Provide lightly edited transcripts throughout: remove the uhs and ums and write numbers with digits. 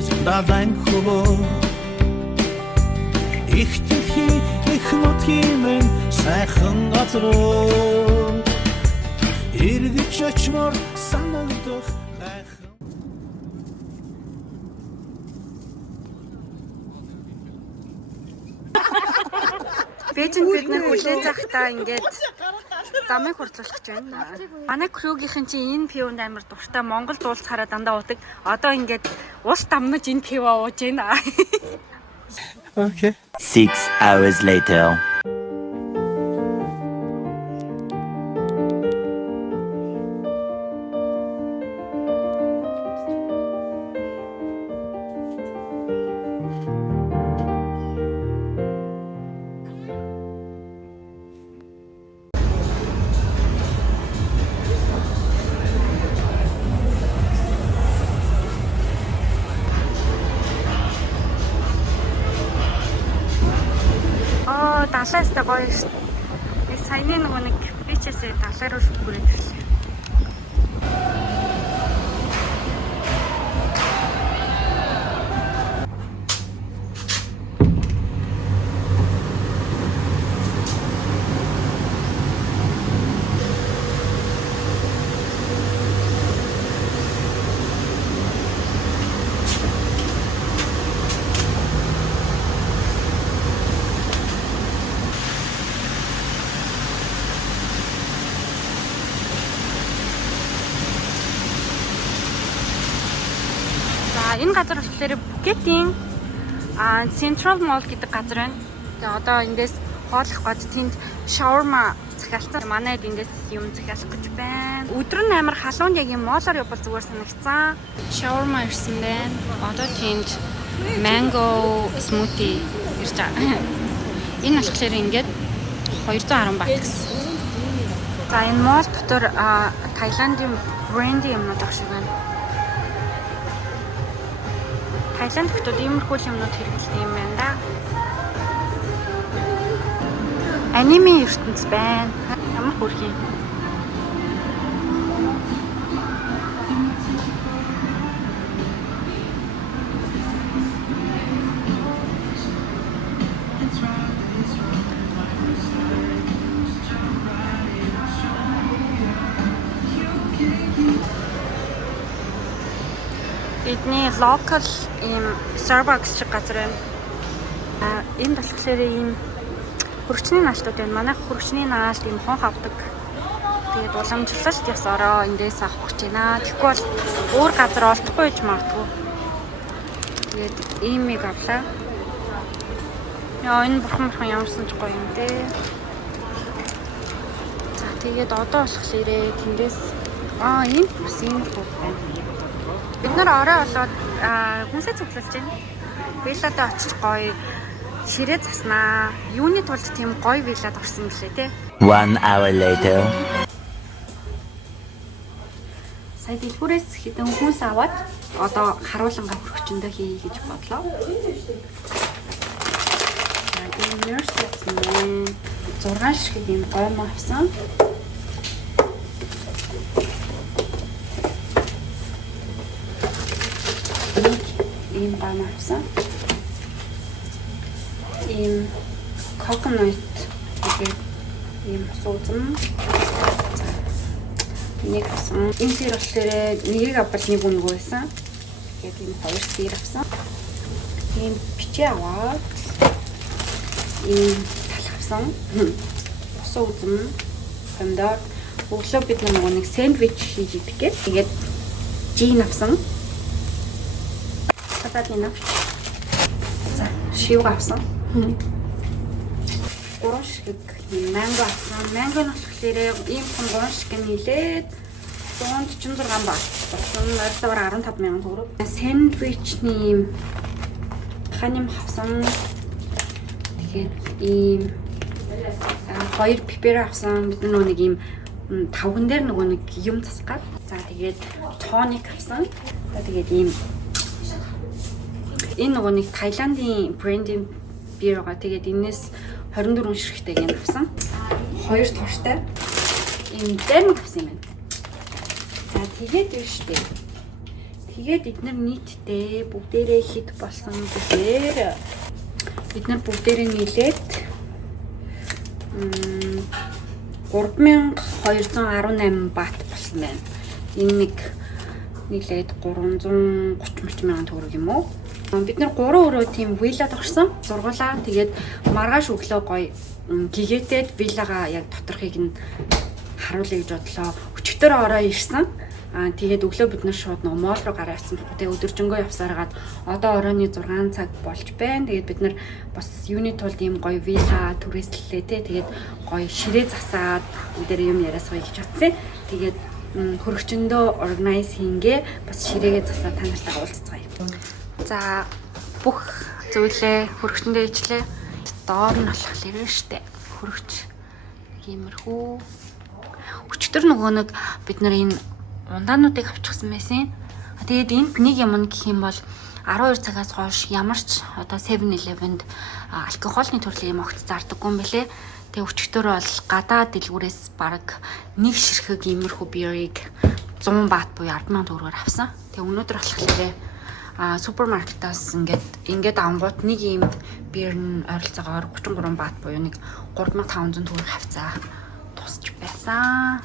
Эндээс далайн хөвөө их дэлхий их нутгийн мэн сайхан газруу эргэж очмоор санагдах гайхан. Бээжин биднийг хүлээж захтаа ингээд замыг хурцлуулах гэж байна. Манай крүүгийнхэн чинь энэ пивонд амар дуртай Монгол дуулцахаараа дандаа уудаг. Одоо ингээд ус дамнаж энэ пиво ууж байна. Okay. 6 hours later. Далаастай гоё шүү. Би саяны нэг бичээсээ далаар руу хүрээд ирлээ. Энэ газар болохоор Пхукетийн Central Mall гэдэг газар байна. Тэгээ одоо эндээс хооллох гад тэнд шаурма захиалсан. Манайд эндээс юм захиалах гэж байна. Өдөр нь амар халуунд яг юм моолоор явбал зүгээр санагцсан. Шаурма ирсэн байна. Одоо тэнд mango smoothie ирж байгаа. Энэ болохоор ингээд 210 бат гэсэн. За энэ мол дотор Таиландын брендийн юмнууд ах шиг байна. Таиланд хотод иймэрхүү юмнууд хэрэглэдэг юм байна да. Аниме ертөнц байна. Ямар хүрхий. Бидний local ийм Starbucks шиг газар байна. Энэ болохоор ийм хөргөчний наалтууд байна. Манай хөргөчний наалт ийм хон хавдаг. Тэгээд уламжлалт ясаараа эндээс авах гэж байна. Тэгэхгүй бол өөр газар олдохгүй гэж магадгүй. Тэгээд иймийг авлаа. Яа энэ бурхан ямарсан ч гоё юм дээ. За тэгээд одоо болохоор тэндээс ийм бас ийм хөө байна. Бид нар орой болоод хүнсээ цуглуулж байна. Виллада очиж гоё ширээ заснаа. Юуны тулд тийм гоё виллад орсон гэлээ те. 1 hour later. Сая дэлгүүрээс хэдэн хүнс аваад одоо харуулангаа хөргөчөндөө хий гэж бодлоо. Энэ нэрсэс нь 6 шиг юм гоё авсан. Ийм бам авсан. Ийм coconut гэдэг ийм суудсан. Нэг авсан. Энэ сир болохоор нэгийг авбал нэг өнгөө байсан. Тэгээд ийм 2 сир авсан. Ийм бичээ аваад ийм талх авсан. Суудсан. Хамдаа өглөө бид нэг сэндвич хийж идэх гээд тэгээд жин авсан. Сатадын авч. За, шив авсан. 3 шиг манго авсан. Манго нь болохоор ийм хон 3 шиг нэлээд 146 баат. Болсон ойртойгоор 15,000 төгрөг. Сэндвичний ийм ханим авсан. Тэгэхээр ийм 2 пипер авсан. Бид нэг ийм тавган дээр нэг юм засгаад. За тэгээд тоник авсан. За тэгээд ийм энэ нэг Таиландын брендийн бир байгаа. Тэгээд энэс 24 ширхтайг юм авсан. 2 торштой. Ийм термик авсан юм байна. За тэгээд биш үү. Тэгээд эдгээр нийтдээ бүгдээрээ хэд болсон гэхээр бид нар бүгдээрээ нийлээд 3218 баат болсон байна. Энэ нэг нийлээд 330 мянган төгрөг юм уу? Бид нар 3 өрөө тийм виллад орсон. Сургуулаа. Тэгээд маргааш өглөө гоё гэгээтэд виллагаа яг доторхыг нь харуулъя гэж бодлоо. Өчигдөр ороо ирсэн. Тэгээд өглөө бид нар шууд нэг моол руу гараа явсан. Тэгээд өдөржингөө явсараад одоо оройны 6 цаг болж байна. Тэгээд бид нар бас юуны тулд ийм гоё вилла түрээслэлээ те. Тэгээд гоё ширээ засаад энэ дээр юм яриа сууя гэж бодсон. Тэгээд хөрөгчөндөө organize хийнгээ бас ширээгээ засаад та нартайгаа уулзцгаая. За бүх зүйлээ хөрөгчөндөө ижлээ. Доор нь болох юм штэ. Хөрөгч иймэрхүү. Өчтөр нөгөө нэг бид нар энэ ундаануудыг авчихсан байсан. Тэгээд энд нэг юм гэх юм бол 12 цагаас хойш ямар ч одоо 7-Eleven-д алкогольны төрлийн юм огт зардаггүй юм бэлээ. Тэгээ өчтөр бол гадаад дэлгүүрээс баг нэг ширхэг иймэрхүү бирийг 100 баат буюу 10,000 төгрөгөөр авсан. Тэгээ өнөөдөр болохоор супермаркетаас ингээд ангууд нэг ийм бир нь ойролцоогоор 33 баат буюу нэг 3,500 төгрөг хавцаа тусч байсан.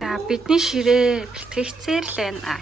За бидний ширээ бэлтгэгцээр л байна.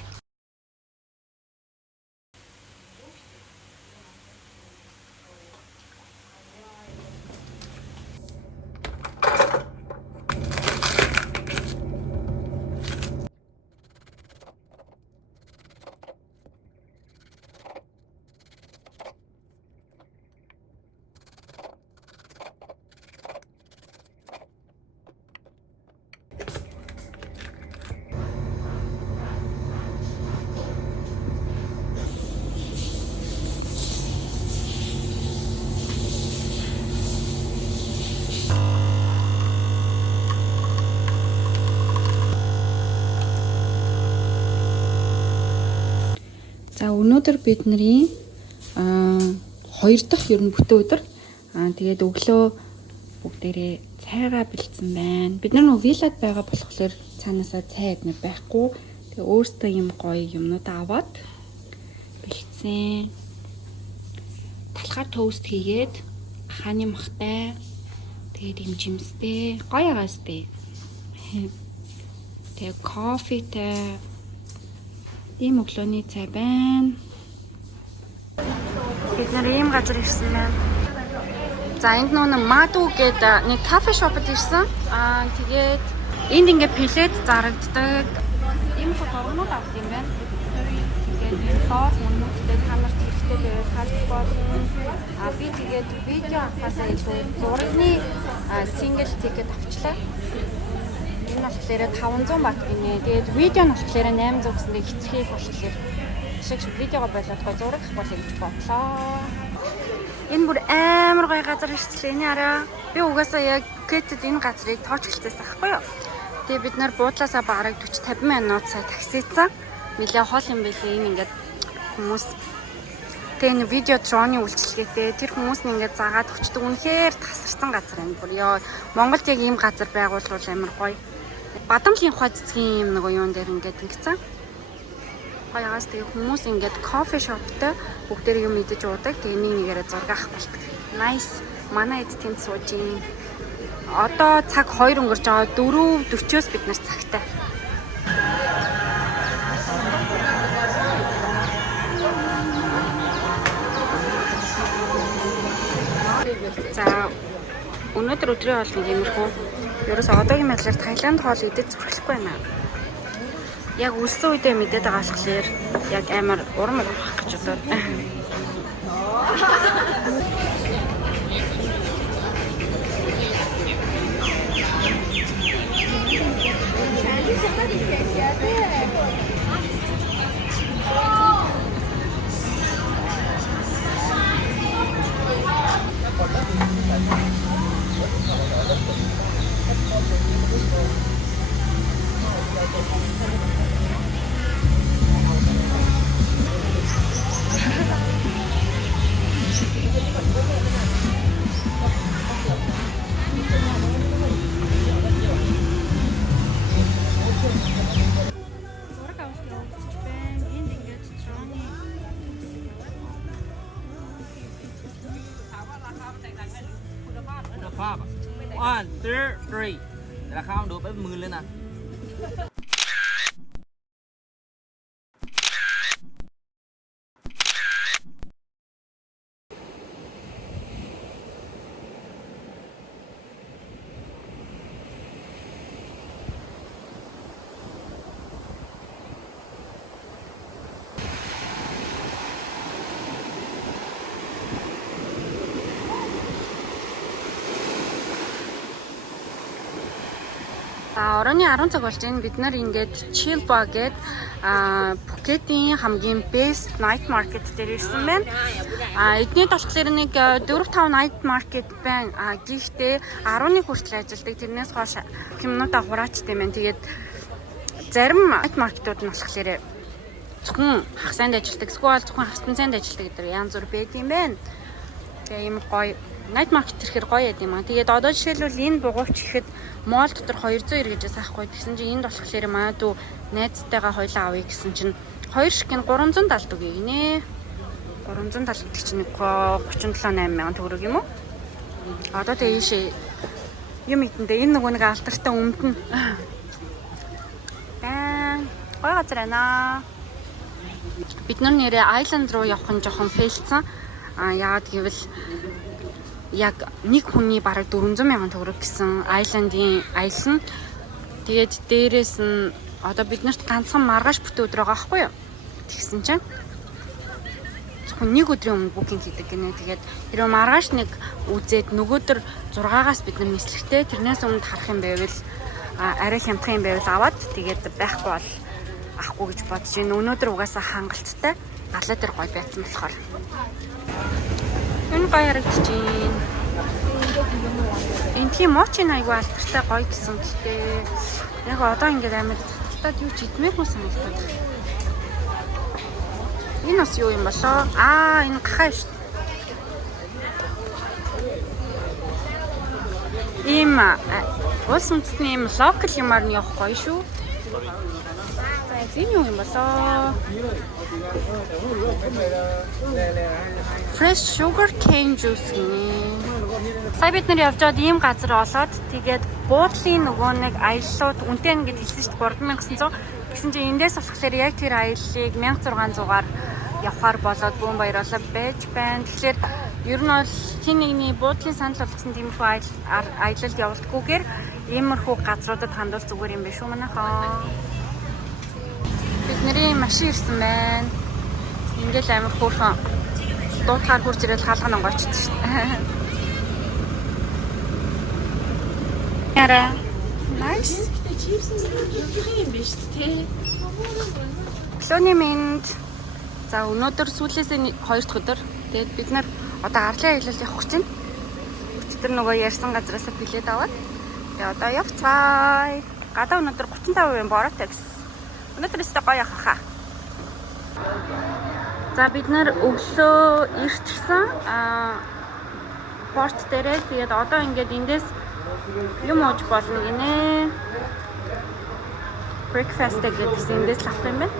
За өнөөдөр бидний 2 дахь ер нь бүтэн өдөр. Тэгээд өглөө бүгдээрээ цайгаа бэлдсэн байна. Бид нар нөгөө виллад байгаа болохоор цаанаасаа цай эднэ байхгүй. Тэгээ өөртөө юм гоё юмнуудаа аваад бэлдсэн. Талхаар тост хийгээд хааны махтай тэгээд юм жимстэй гоё агаастай. Тэгээ кофетэй ийм өглөөний цай байна. Бид нэр ийм газар ирсэн байна. За энд нэг Маду гэдэг нэг кафе шопд ирсэн. Тэгээд энд ингээ плед зарагддаг. Ийм фотографууд авт юм байна. Тэгээд доор мөнөдтэй хамарч хэрэгтэй байвал халж болно. Би тэгээд видео авахаас илүү зургийн сингл тикет авчлаа. Энэ болохоор 500 бат гинэ. Тэгээд видео нь болохоор 800 гэсэндээ хэцхийг болохоор шиг видеого болоод гоо зураг авах бол гэж бодлоо. Энэ бүр амар гоё газар ирчлээ энэ арай. Би угаасаа яг гэтэд энэ газрыг тооч хэлчихсэн байхгүй юу? Тэгээ бид нар буудлаасаа бараг 40-50 минут сая таксицсан. Нилээ хол юм байлээ энэ ингээд хүмүүс тэгээ энэ видео дроны үйлчлэгээтэй тэр хүмүүс нь ингээд заагаад өчтөг үнэхээр тасарсан газар энэ бүр ёо Монголд яг ийм газар байгуулвал амар гоё. Бадамлын ухаа цэцгийн юм нөгөө юун дээр ингээд ингэсэн. Хоёрогоос тэгээ хүмүүс ингээд кофе шоптой бүгдээр юм идэж уудаг. Тэгээ нэг нэгээрээ зураг авах болдог. Nice. Манай эд тэнд сууж юм. Одоо цаг 2 өнгөрч байгаа. 4:40-оос бид нар цагтай. За өнөөдөр өдрийн хоол нэг юмрхүү. Ерөөс одоогийн байдлаар Таиланд хоол идэж зүрхэхгүй байна. Яг үлсэн үедээ мэдээд байгаа болохоор яг амар урам урах гэж бодоод. ภาพ 1 2 3ราคาดูไปมือเลยนะ Орооны 10 цаг болж байна. Бид нар ингээд Chill Bar гээд Phuket-ийн хамгийн best night market дээр ирсэн байна. Эднийд болохоор нэг 4-5 night market байна. Гэхдээ 10-ны хүртэл ажилладаг. Тэрнээс хойш хэмнүүдээ хураачтай байна. Тэгээд зарим night market-ууд нь болохоор зөвхөн хагас санд ажилладаг. Эсвэл зөвхөн хагас санд ажилладаг гэдэг янз бүр байд юм байна. Тэгээ ийм гоё night market ирэхээр гоё яд юм аа. Тэгээд одоо жишээлбэл энэ бугууч ихэд мол дотор 200 иргэжээс авахгүй гэсэн чинь энд болохоор манай дүү найзтайгаа хоёлаа авъя гэсэн чинь 2 ширхэг 370 төгөө гинэ. 370 гэдэг чинь 37-8 төгрөг юм уу? Одоо тэгээ ийшээ юм идэндээ энэ нөгөө нэг алдартай өмдөн. Гоё газар байна. Бид нар нэрээ Island руу явах нь жоохон фейлцсан. Яагаад гэвэл яг нэг хүний бараг 400 мянган төгрөг гэсэн Island-ийн аялал нь. Тэгээд дээрээс нь одоо биднэрт ганцхан маргааш бүтэн өдөр байгаа байхгүй юу? Тэгсэн чинь зөвхөн нэг өдрийн өмнө букинг хийдэг гинэ. Тэгээд тэр маргааш нэг үзээд нөгөөдөр 6-аас бид нар нислэгтэй. Тэрнээс өмнө харах юм байвал арай хямдхан юм байвал аваад тэгээд байхгүй бол авахгүй гэж бодож байна. Өнөөдөр угаасаа хангалттай. Галаа дээр гоё байсан болохоор. Энэ гоё харагдчихээн. Энэ тийм мочийн айгу алдартай гоё гэсэн гэхдээ яг одоо ингээд амар таталтад юу ч идмээргүй санагдаад. Энэ бас юу юм болоо? Энэ гахаа шүү дээ. Ийм улс үндэстний ийм локал юмар нь явах гоё шүү. Энэ юу юм болоо? Fresh sugar cane juice гинэ. Сая бид нар явж байгаад ийм газар олоод тэгээд буудлын нөгөө нэг аяллууд үнэтэй ингээд хэлсэн шүү дээ 3900. Гэсэн чинь эндээс болохоор яг тэр аяллыг 1600-аар явахаар болоод бүүн баярлал байж байна. Тэгэхээр ер нь бол хин нэгний буудлын санал болгосон тиймэрхүү аялалд явуулдаггүйгээр иймэрхүү газруудад хандвал зүгээр юм биш үү манайхаа. Бидний машин ирсэн байна. Ингээл амар хөөрхөн дуутахаар хурж ирэл хаалган онгойчд шүү дээ. Яра. Nice. юм биш тий. Клоны минь за өнөөдөр сүүлээсээ 2 дахь өдөр. Тэгээд бид нар одоо арлын аялал явах гэж байна. Өчигдөр нөгөө ярьсан газараасаа билет аваад тэгээд одоо явцгаая. Гадаа өнөөдөр 35% бороотой гэсэн. Өнөөдөр өстө гоё яхаа. За бид нар өглөө ирчихсэн. Порт дээрээ тэгээд одоо ингээд эндээс юм ууж болно гинэ. Breakfast гэсэн эндээс л авах юм байна.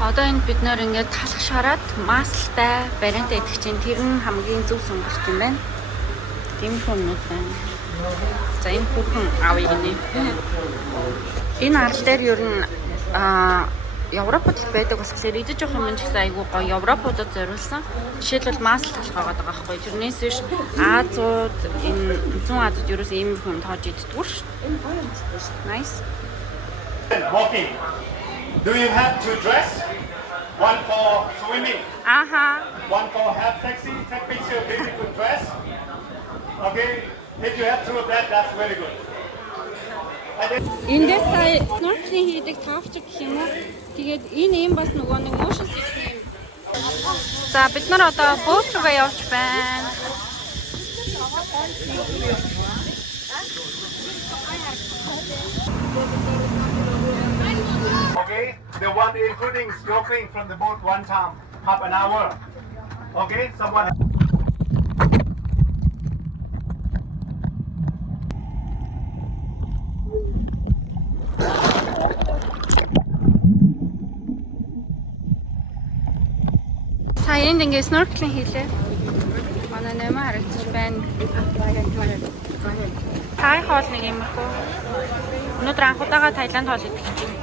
Одоо энд бид нэр ингээд талах шараад маслтай бариантай идэх чинь тэр нь хамгийн зөв сонголт юм байна. Тийм хүмүүс байна. За энэ бүхэн авъя гинэ. Энэ арал дээр ер нь Европод байдаг болохоор идэж явах юм ч гэсэн айгүй гоё Европодод зориулсан. Жишээлбэл масл талах байгаа байхгүй. Тэрнээс биш Азууд энэ зүүн Азууд ерөөс ийм юм тоож иддэггүй ш. Nice. Walking. Do you have to dress? One for swimming. One for have sexy, take picture of beautiful dress. Okay. If you have two of that, that's very good. Эндээс сая snorkeling хийдэг тавчиг гэх юм уу? Тэгээд энэ юм бас нөгөө нэг motion sickness юм. За бид нар одоо boat руугаа явж байна. Okay. The one including snorkeling from the boat one time, half an hour. Okay. Someone. Сая энд ингээд snorkeling хийлээ. Манай нэмэ харагдаж байна. Тай хоол нэг юм уу? Өнөөдөр анх удаага Таиланд хоол идэх гэж байна.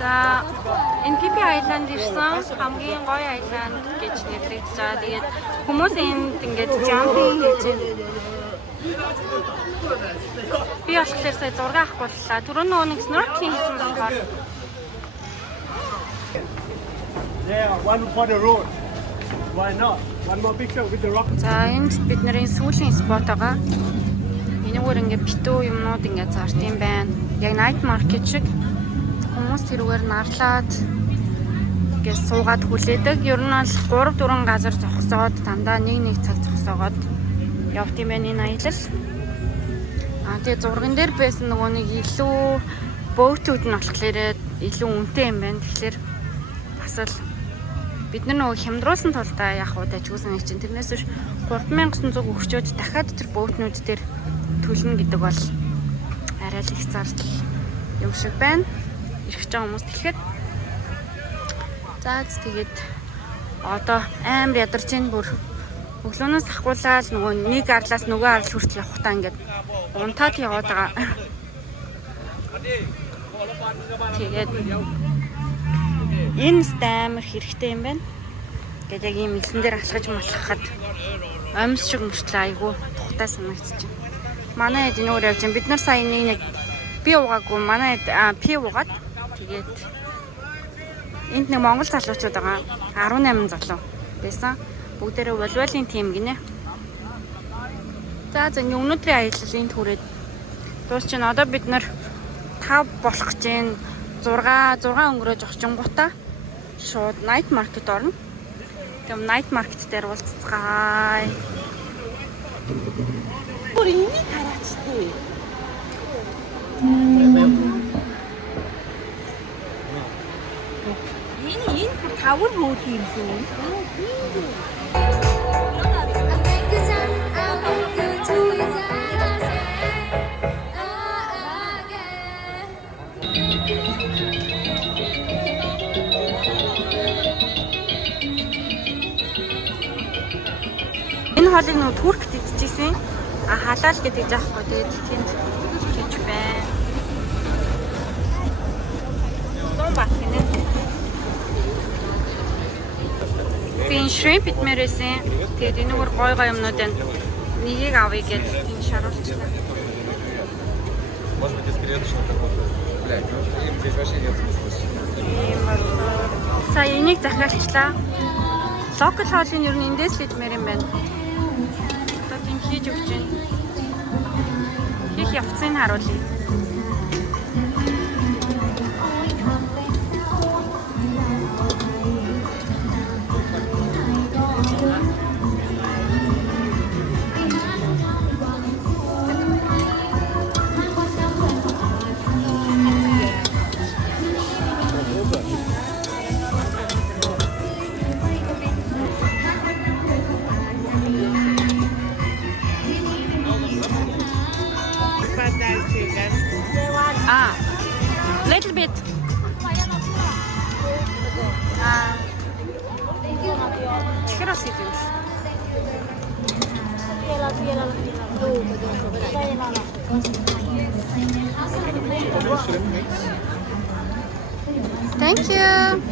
За энэ PP Island ирсэн хамгийн гоё айланд гэж нэрлэгдэж байгаа. Тэгээд хүмүүс энд ингээд jumping хийж байна. Би болохоор сая зураг авах боллоо. Түрүү нөгөө нэг snorkeling хийсэн болохоор. Yeah, one for the road. Why not? One more picture with the rock. За энд бид нарын сүүлийн спот байгаа. Энэгээр ингээд битүү юмнууд ингээд зарт юм байна. Яг night market шиг хүмүүс тэрүүгээр нарлаад ингээд суугаад хүлээдэг. Ер нь бол 3-4 газар зогсоод дандаа нэг цаг зогсоогоод явт юм байна энэ аялал. Тэгээ зурган дээр байсан нөгөө нэг илүү боотууд нь болохоор илүү үнэтэй юм байна. Тэгэхээр бас л бид нар нөгөө хямдруулсан тулдаа яг уу дажгуусан нэг чинь тэрнээс биш 3900 өгчөөд дахиад тэр боотнууд дээр төлнө гэдэг бол арай л их зардал юм шиг байна. Ирэх гэж байгаа хүмүүс тэгэхээр за тэгээд одоо амар ядарч энэ бүр өглөөнөөс ахгуулаад нөгөө нэг арлаас нөгөө арал хүртэл явахтаа ингээд унтаад яваад байгаа. Тэгээд энэ стамер хэрэгтэй юм байна. Ингээд яг ийм элсэн дээр алхаж малхахад амьс шиг мөртлөө айгүй тухтай санагдчих. Манай хэд энэ өөр явж байна. Бид нар сая нэг би уугаагүй манай пи уугаад тэгээд энд нэг монгол залуучууд байгаа 18 залуу байсан. Бүгдээрээ волейболын тим гинэ. За өнөөдрийн аяллалын түрээд дуусчихна. Одоо бид нар 5 болох гэж байна. 6 өнгөрөөж очингуудаа шууд night market орно. Тэгм night market дээр уулзцгаая. Бүр энийг хараач. Энэ бүр тавар хөөд юм шүү. Энэ хоолыг нөө Туркт идчихсэн. Халаал гэдэг жаахгүй тэгээд тэнд хийж байна. Том бат гинэ. Би shrimp итмээрсэн. Тэгээд энэгээр гой юмнууд байна. Нэгийг авъя гэж энэ шаруулчихлаа. Может быть, из периодичного какого-то. Блядь, ну здесь вообще нет смысла. Сая энийг захиалчлаа. Локал хоолын ер нь эндээс л идмээр юм байна. Одоо тийм хийж өгч байна. Хийх явцыг харуулъя. Little bit. Churros y dulce. Thank you.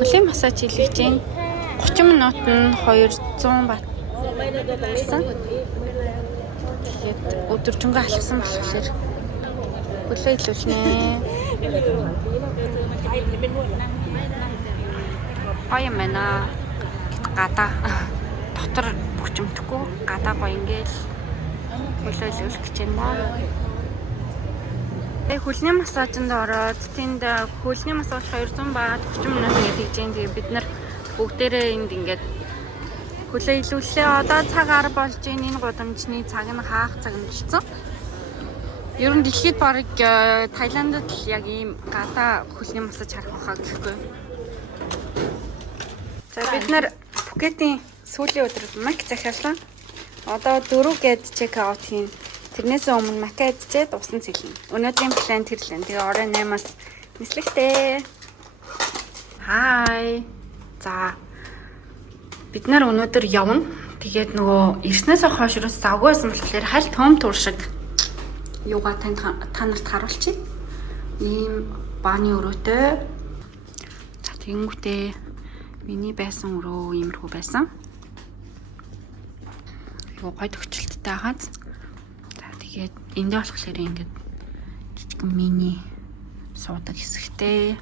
Хөлийн массаж хийлгэж байна. 30 минут нь 200 бат. Тэгээд өдөржингөө алхсан болохоор хөлөө илүүлнэ. Гоё юм байна. Гадаа дотор бүчмтгүй гадаа гоё ингээл хөлөөлөх гэж байна. Хөлний массажинд ороод тэнд хөлний массаж 200 ба 40 минут ингээд хийж जैन. Тэгээ бид нар бүгдээрээ энд ингээд хөлөө илүүллээ. Одоо цагаар болж ийн энэ гудамжны цаг нь хаах цаг нь болцсон. Ер нь дэлхийд бараг Таиландд яг ийм гадаа хөлний массаж харах байхаа гэхгүй. За бид нар Пхукетийн сүүлийн өдрөд Мак захиалсан. Одоо 4 гээд чек аут хийн. Тэрнээс өмнө Мак эзчээд усан цэлнэ. Өнөөдрийн план тэр л. Тэгээ орой 8-аас нислэгтэй. Хай. За бид нар өнөөдөр явна. Тэгээд нөгөө ирснээс хойшроос завгүйсэн болохоор хальт хом тур шиг юугаа та нарт харуулчих. Ийм бааны өрөөтэй. За тэгэнгүүтээ миний байсан өрөө иймэрхүү байсан. Юу гой төгчлөлттэй хаад. За тэгээд эндээ болохоор ингээд жижигэн мини суудаг хэсэгтэй.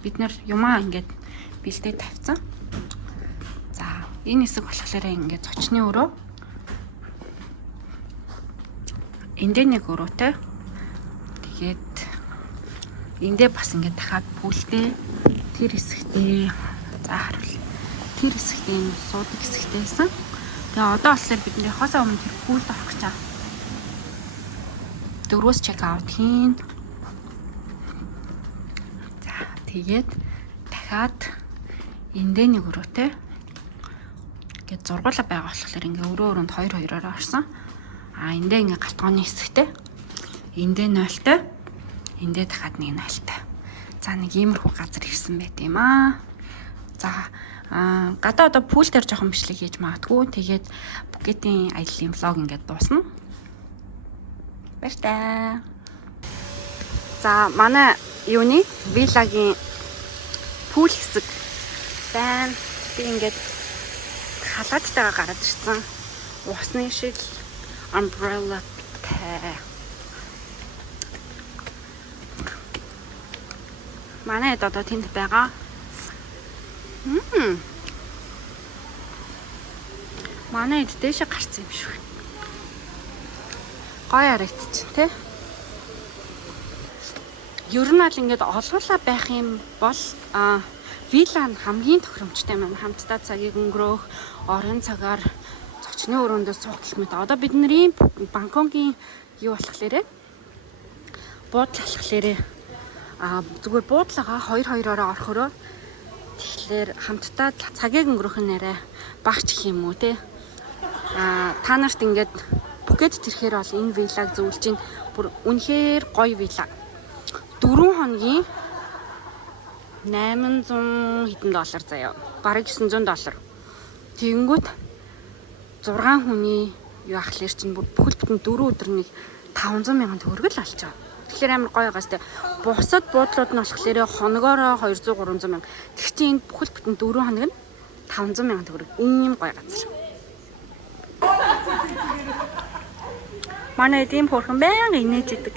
Бид нар юмаа ингээд бэлдээ тавьсан. За энэ хэсэг болохоор ингээд зочны өрөө. Эндээ нэг өрөөтэй. Тэгээд эндээ бас ингээд дахиад пүүлтэй тэр хэсэгтэй. За харуул. Тэр хэсэгтэй энэ суудаг хэсэгтэйсэн. Тэгээ одоо болохоор бидний хосоо өмнө тэр пүүлд орох гэж байгаа. 4-өөс чек аут хийн. За тэгээд дахиад эндээ нэг өрөөтэй. Ингээд зургуулаа байгаа болохоор ингээ өрөөнд 2-2-ороо орсон. А эндээ ингээ галтгооны хэсэгтэй. Эндээ 0-той. Эндээ дахиад нэг 0-той. За нэг иймэрхүү газар ирсэн байт юм аа. За гадаа одоо пул дээр жоохон бичлэг хийж магадгүй. Тэгээд Пхукетийн аяллаа влог ингээд дуусна. Баяртай. За манай юуны виллагийн пул хэсэг байна. Би ингээд халааттайгаа гараад ирсэн. Усны шиг umbrella тай. Манай хэд одоо тэнд байгаа. Манай хэд дэше гарсан юм шүү. Гоё харагдчих тий. Ер нь аль ингээд олгуулаа байх юм бол вилла нь хамгийн тохиромжтой юм. Хамтдаа цагийг өнгөрөөх, орон цагаар зочны өрөөндөө суух гэх мэт. Одоо бид нарын Бангкокийн юу болохлээрээ буудлаа болохлээрээ зүгээр буудлага 2-2-ороо орохороо тэгэхээр хамтдаа цагийг өнгөрөх нь арай багч гэх юм уу те. Та нарт ингээд Пхукет тэрхээр бол энэ виллаг зөвлөж чинь бүр үнэхээр гоё вилла. 4 хоногийн 800 хэдэн доллар заяа. Бараг $900. Тэгэнгүүт 6 хүний юу ахлаар чинь бүр бүхэл бүтэн 4 өдрөний 500 мянган төгрөг л олж байгаа. Тэгэхээр амар гоё байгаас тэ. Бусад буудлууд нь болохоор хоногоороо 200-300 мянга. Тэгэх чинь энэ бүхэл бүтэн 4 хоног нь 500 мянган төгрөг. Ийм гоё газар. Манай эдийн хөрхөн байнга инээж идэг.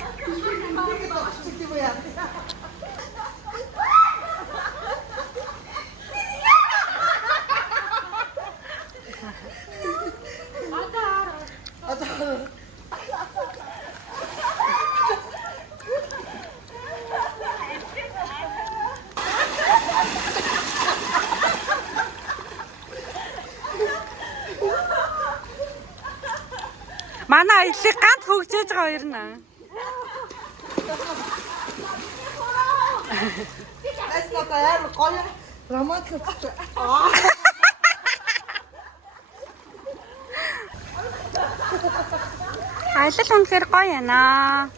Манай аяллыг ганц хөгжөөж байгаа хоёр наа. Аялал үнэхээр гоё байна.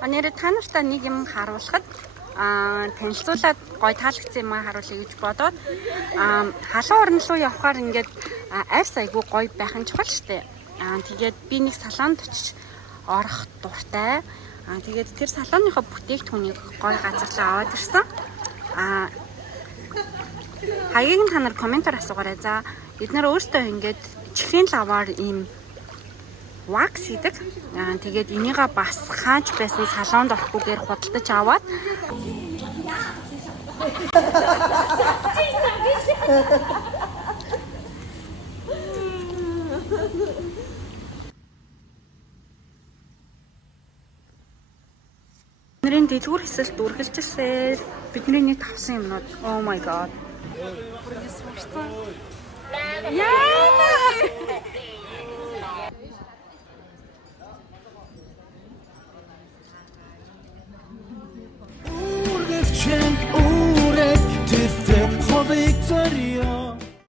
Нэрээ та нартай нэг юм харуулахад танилцуулаад гоё таалагдсан юм харуулъя гэж бодоод халуун орн руу явхаар ингээд арьс айгүй гоё байх нь чухал штэ. Тэгээд би нэг салонд очиж орох дуртай. Тэгээд тэр салоныхоо бүтээгдэхүүнийг гоё газарлаа аваад ирсэн. Хаягийг нь та нар комментаар асуугаарай. За бид нар өөрсдөө ингээд чихрийн лаваар ийм wax хийдэг. Тэгээд энийгээ бас хааж байсан салонд орохгүйгээр худалдаж аваад бидний дэлгүүр хэсэлд үргэлжилсэн. Бидний нийт авсан юмнууд. Oh my god. Яа!